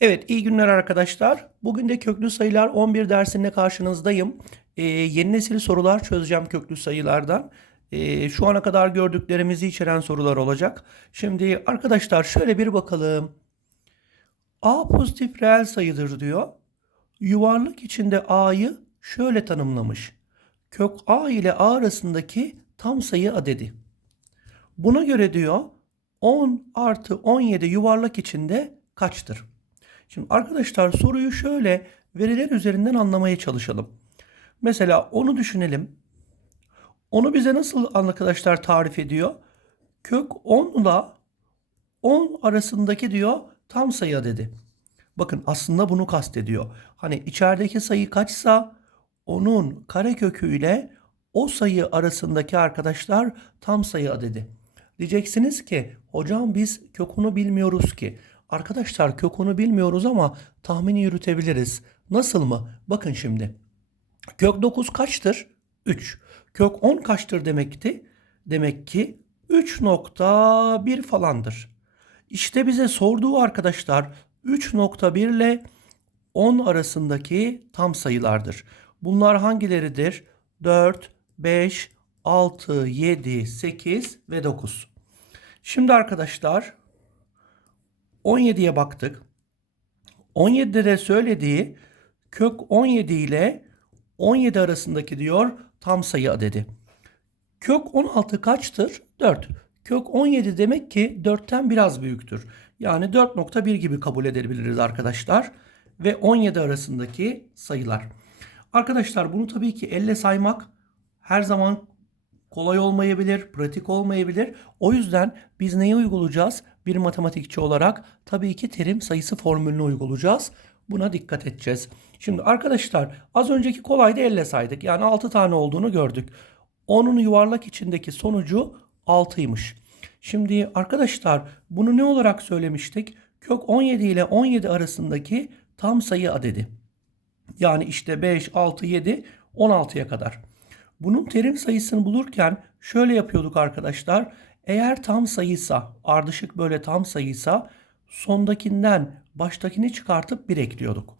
Evet, iyi günler arkadaşlar. Bugün de köklü sayılar 11 dersinde karşınızdayım. Ee, yeni nesil sorular çözeceğim köklü sayılardan. Ee, şu ana kadar gördüklerimizi içeren sorular olacak. Şimdi arkadaşlar şöyle bir bakalım. A pozitif reel sayıdır diyor. Yuvarlak içinde A'yı şöyle tanımlamış. Kök A ile A arasındaki tam sayı adedi. Buna göre diyor 10 artı 17 yuvarlak içinde kaçtır? Şimdi arkadaşlar soruyu şöyle veriler üzerinden anlamaya çalışalım. Mesela onu düşünelim. Onu bize nasıl arkadaşlar tarif ediyor? Kök 10 ile 10 arasındaki diyor tam sayı dedi. Bakın aslında bunu kastediyor. Hani içerideki sayı kaçsa onun karekökü ile o sayı arasındaki arkadaşlar tam sayı adedi. Diyeceksiniz ki hocam biz kökünü bilmiyoruz ki. Arkadaşlar kökünü bilmiyoruz ama tahmini yürütebiliriz. Nasıl mı? Bakın şimdi. Kök 9 kaçtır? 3. Kök 10 kaçtır demekti? Demek ki 3.1 falandır. İşte bize sorduğu arkadaşlar 3.1 ile 10 arasındaki tam sayılardır. Bunlar hangileridir? 4, 5, 6, 7, 8 ve 9. Şimdi arkadaşlar 17'ye baktık. 17'de de söylediği kök 17 ile 17 arasındaki diyor tam sayı adedi. Kök 16 kaçtır? 4. Kök 17 demek ki 4'ten biraz büyüktür. Yani 4.1 gibi kabul edebiliriz arkadaşlar. Ve 17 arasındaki sayılar. Arkadaşlar bunu tabii ki elle saymak her zaman kolay olmayabilir, pratik olmayabilir. O yüzden biz neyi uygulayacağız? Bir matematikçi olarak tabii ki terim sayısı formülünü uygulayacağız. Buna dikkat edeceğiz. Şimdi arkadaşlar az önceki kolaydı elle saydık. Yani 6 tane olduğunu gördük. Onun yuvarlak içindeki sonucu 6'ymış. Şimdi arkadaşlar bunu ne olarak söylemiştik? Kök 17 ile 17 arasındaki tam sayı adedi. Yani işte 5, 6, 7, 16'ya kadar. Bunun terim sayısını bulurken şöyle yapıyorduk arkadaşlar. Eğer tam sayıysa, ardışık böyle tam sayıysa sondakinden baştakini çıkartıp 1 ekliyorduk.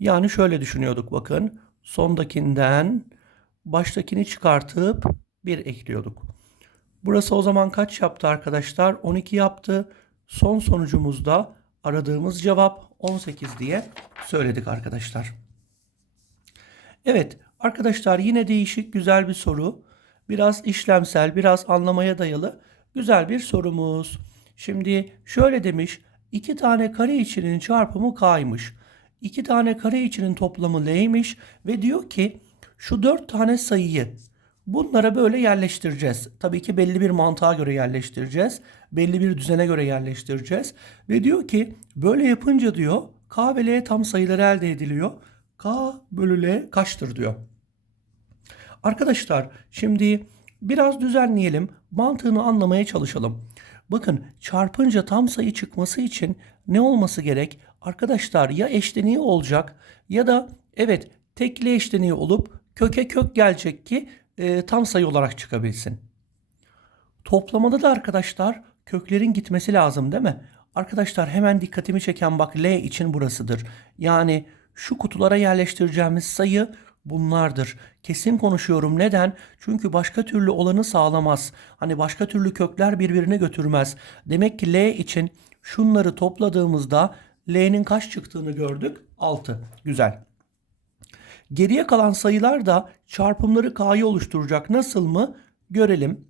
Yani şöyle düşünüyorduk bakın. Sondakinden baştakini çıkartıp 1 ekliyorduk. Burası o zaman kaç yaptı arkadaşlar? 12 yaptı. Son sonucumuzda aradığımız cevap 18 diye söyledik arkadaşlar. Evet arkadaşlar yine değişik güzel bir soru. Biraz işlemsel, biraz anlamaya dayalı güzel bir sorumuz. Şimdi şöyle demiş. iki tane kare içinin çarpımı k'ymış. İki tane kare içinin toplamı l'ymiş ve diyor ki şu dört tane sayıyı bunlara böyle yerleştireceğiz. Tabii ki belli bir mantığa göre yerleştireceğiz. Belli bir düzene göre yerleştireceğiz. Ve diyor ki böyle yapınca diyor k ve l tam sayıları elde ediliyor. K bölü l kaçtır diyor. Arkadaşlar şimdi biraz düzenleyelim. Mantığını anlamaya çalışalım. Bakın çarpınca tam sayı çıkması için ne olması gerek? Arkadaşlar ya eşleniği olacak ya da evet tekli eşleniği olup köke kök gelecek ki e, tam sayı olarak çıkabilsin. Toplamada da arkadaşlar köklerin gitmesi lazım değil mi? Arkadaşlar hemen dikkatimi çeken bak L için burasıdır. Yani şu kutulara yerleştireceğimiz sayı bunlardır. Kesin konuşuyorum. Neden? Çünkü başka türlü olanı sağlamaz. Hani başka türlü kökler birbirine götürmez. Demek ki L için şunları topladığımızda L'nin kaç çıktığını gördük? 6. Güzel. Geriye kalan sayılar da çarpımları K'yı oluşturacak. Nasıl mı? Görelim.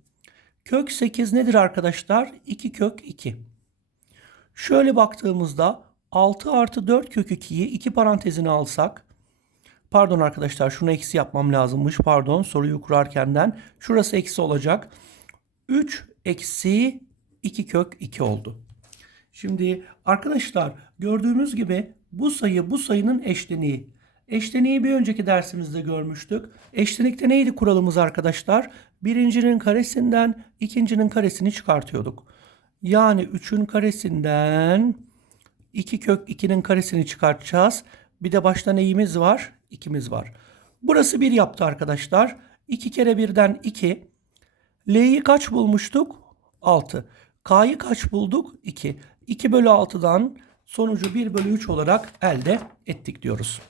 Kök 8 nedir arkadaşlar? 2 kök 2. Şöyle baktığımızda 6 artı 4 kök 2'yi 2 parantezine alsak Pardon arkadaşlar şunu eksi yapmam lazımmış. Pardon soruyu kurarkenden. Şurası eksi olacak. 3 eksi 2 kök 2 oldu. Şimdi arkadaşlar gördüğümüz gibi bu sayı bu sayının eşleniği. Eşleniği bir önceki dersimizde görmüştük. Eşlenikte neydi kuralımız arkadaşlar? Birincinin karesinden ikincinin karesini çıkartıyorduk. Yani 3'ün karesinden 2 kök 2'nin karesini çıkartacağız. Bir de başta neyimiz var? 2'miz var. Burası 1 yaptı arkadaşlar. 2 kere 1'den 2. L'yi kaç bulmuştuk? 6. K'yı kaç bulduk? 2. 2 bölü 6'dan sonucu 1 bölü 3 olarak elde ettik diyoruz.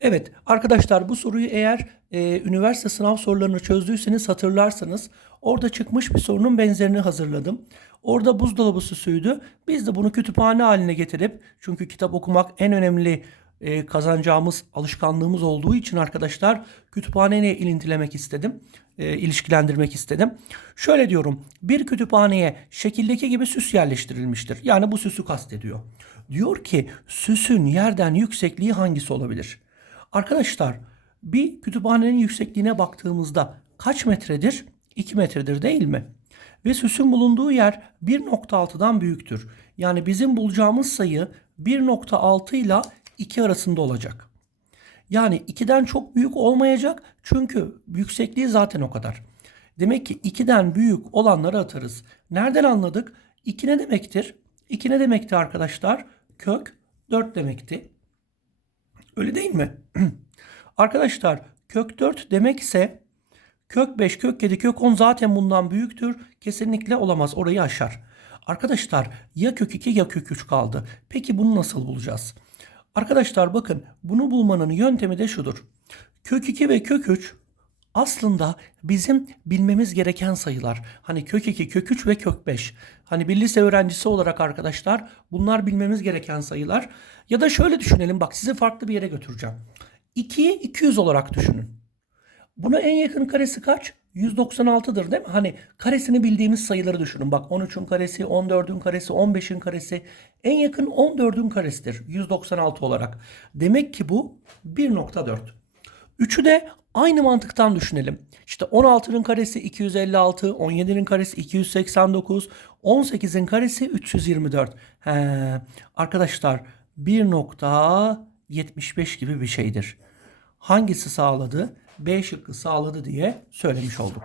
Evet arkadaşlar bu soruyu eğer e, üniversite sınav sorularını çözdüyseniz hatırlarsanız orada çıkmış bir sorunun benzerini hazırladım. Orada buzdolabı süsüydü. Biz de bunu kütüphane haline getirip çünkü kitap okumak en önemli e, kazanacağımız alışkanlığımız olduğu için arkadaşlar kütüphaneyle ilintilemek istedim. E, ilişkilendirmek istedim. Şöyle diyorum. Bir kütüphaneye şekildeki gibi süs yerleştirilmiştir. Yani bu süsü kastediyor. Diyor ki süsün yerden yüksekliği hangisi olabilir? Arkadaşlar bir kütüphanenin yüksekliğine baktığımızda kaç metredir? 2 metredir değil mi? Ve süsün bulunduğu yer 1.6'dan büyüktür. Yani bizim bulacağımız sayı 1.6 ile 2 arasında olacak. Yani 2'den çok büyük olmayacak çünkü yüksekliği zaten o kadar. Demek ki 2'den büyük olanları atarız. Nereden anladık? 2 ne demektir? 2 ne demekti arkadaşlar? Kök 4 demekti. Öyle değil mi? Arkadaşlar kök 4 demekse kök 5, kök 7, kök 10 zaten bundan büyüktür. Kesinlikle olamaz. Orayı aşar. Arkadaşlar ya kök 2 ya kök 3 kaldı. Peki bunu nasıl bulacağız? Arkadaşlar bakın bunu bulmanın yöntemi de şudur. Kök 2 ve kök 3 aslında bizim bilmemiz gereken sayılar. Hani kök 2, kök 3 ve kök 5. Hani bir lise öğrencisi olarak arkadaşlar bunlar bilmemiz gereken sayılar. Ya da şöyle düşünelim bak sizi farklı bir yere götüreceğim. 2'yi 200 olarak düşünün. Buna en yakın karesi kaç? 196'dır değil mi? Hani karesini bildiğimiz sayıları düşünün. Bak 13'ün karesi, 14'ün karesi, 15'in karesi. En yakın 14'ün karesidir 196 olarak. Demek ki bu 1.4. Üçü de aynı mantıktan düşünelim. İşte 16'nın karesi 256, 17'nin karesi 289, 18'in karesi 324. He, arkadaşlar 1.75 gibi bir şeydir. Hangisi sağladı? B şıkkı sağladı diye söylemiş olduk.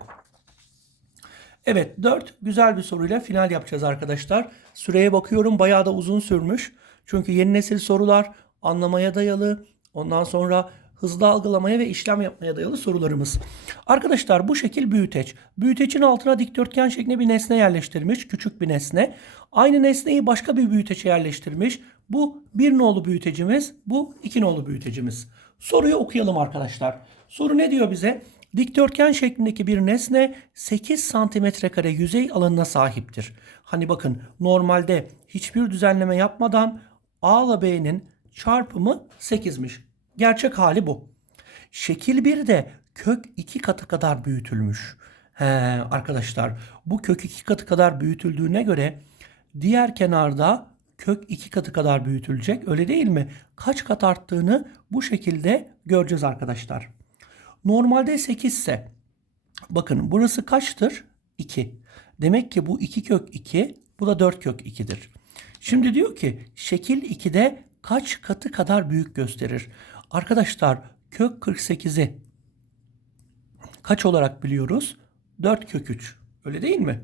Evet 4 güzel bir soruyla final yapacağız arkadaşlar. Süreye bakıyorum bayağı da uzun sürmüş. Çünkü yeni nesil sorular anlamaya dayalı. Ondan sonra hızlı algılamaya ve işlem yapmaya dayalı sorularımız. Arkadaşlar bu şekil büyüteç. Büyütecin altına dikdörtgen şeklinde bir nesne yerleştirmiş. Küçük bir nesne. Aynı nesneyi başka bir büyüteçe yerleştirmiş. Bu bir nolu büyütecimiz. Bu iki nolu büyütecimiz. Soruyu okuyalım arkadaşlar. Soru ne diyor bize? Dikdörtgen şeklindeki bir nesne 8 santimetre kare yüzey alanına sahiptir. Hani bakın normalde hiçbir düzenleme yapmadan A ile B'nin çarpımı 8'miş. Gerçek hali bu. Şekil 1 de kök 2 katı kadar büyütülmüş. He, arkadaşlar bu kök 2 katı kadar büyütüldüğüne göre diğer kenarda kök 2 katı kadar büyütülecek. Öyle değil mi? Kaç kat arttığını bu şekilde göreceğiz arkadaşlar. Normalde 8 ise bakın burası kaçtır? 2. Demek ki bu 2 kök 2 bu da 4 kök 2'dir. Şimdi diyor ki şekil 2'de kaç katı kadar büyük gösterir? Arkadaşlar kök 48'i kaç olarak biliyoruz? 4 kök 3. Öyle değil mi?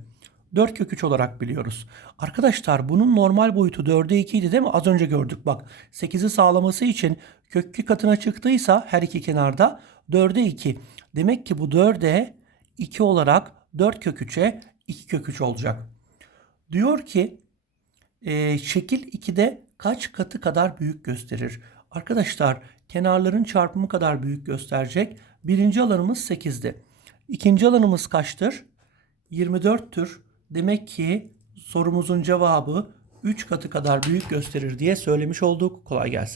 4 kök 3 olarak biliyoruz. Arkadaşlar bunun normal boyutu 4'e 2 idi değil mi? Az önce gördük bak. 8'i sağlaması için kök 2 katına çıktıysa her iki kenarda 4'e 2. Demek ki bu 4'e 2 olarak 4 kök 3'e 2 kök 3 olacak. Diyor ki e, şekil 2'de kaç katı kadar büyük gösterir? Arkadaşlar kenarların çarpımı kadar büyük gösterecek. Birinci alanımız 8'di. İkinci alanımız kaçtır? 24'tür. Demek ki sorumuzun cevabı 3 katı kadar büyük gösterir diye söylemiş olduk. Kolay gelsin.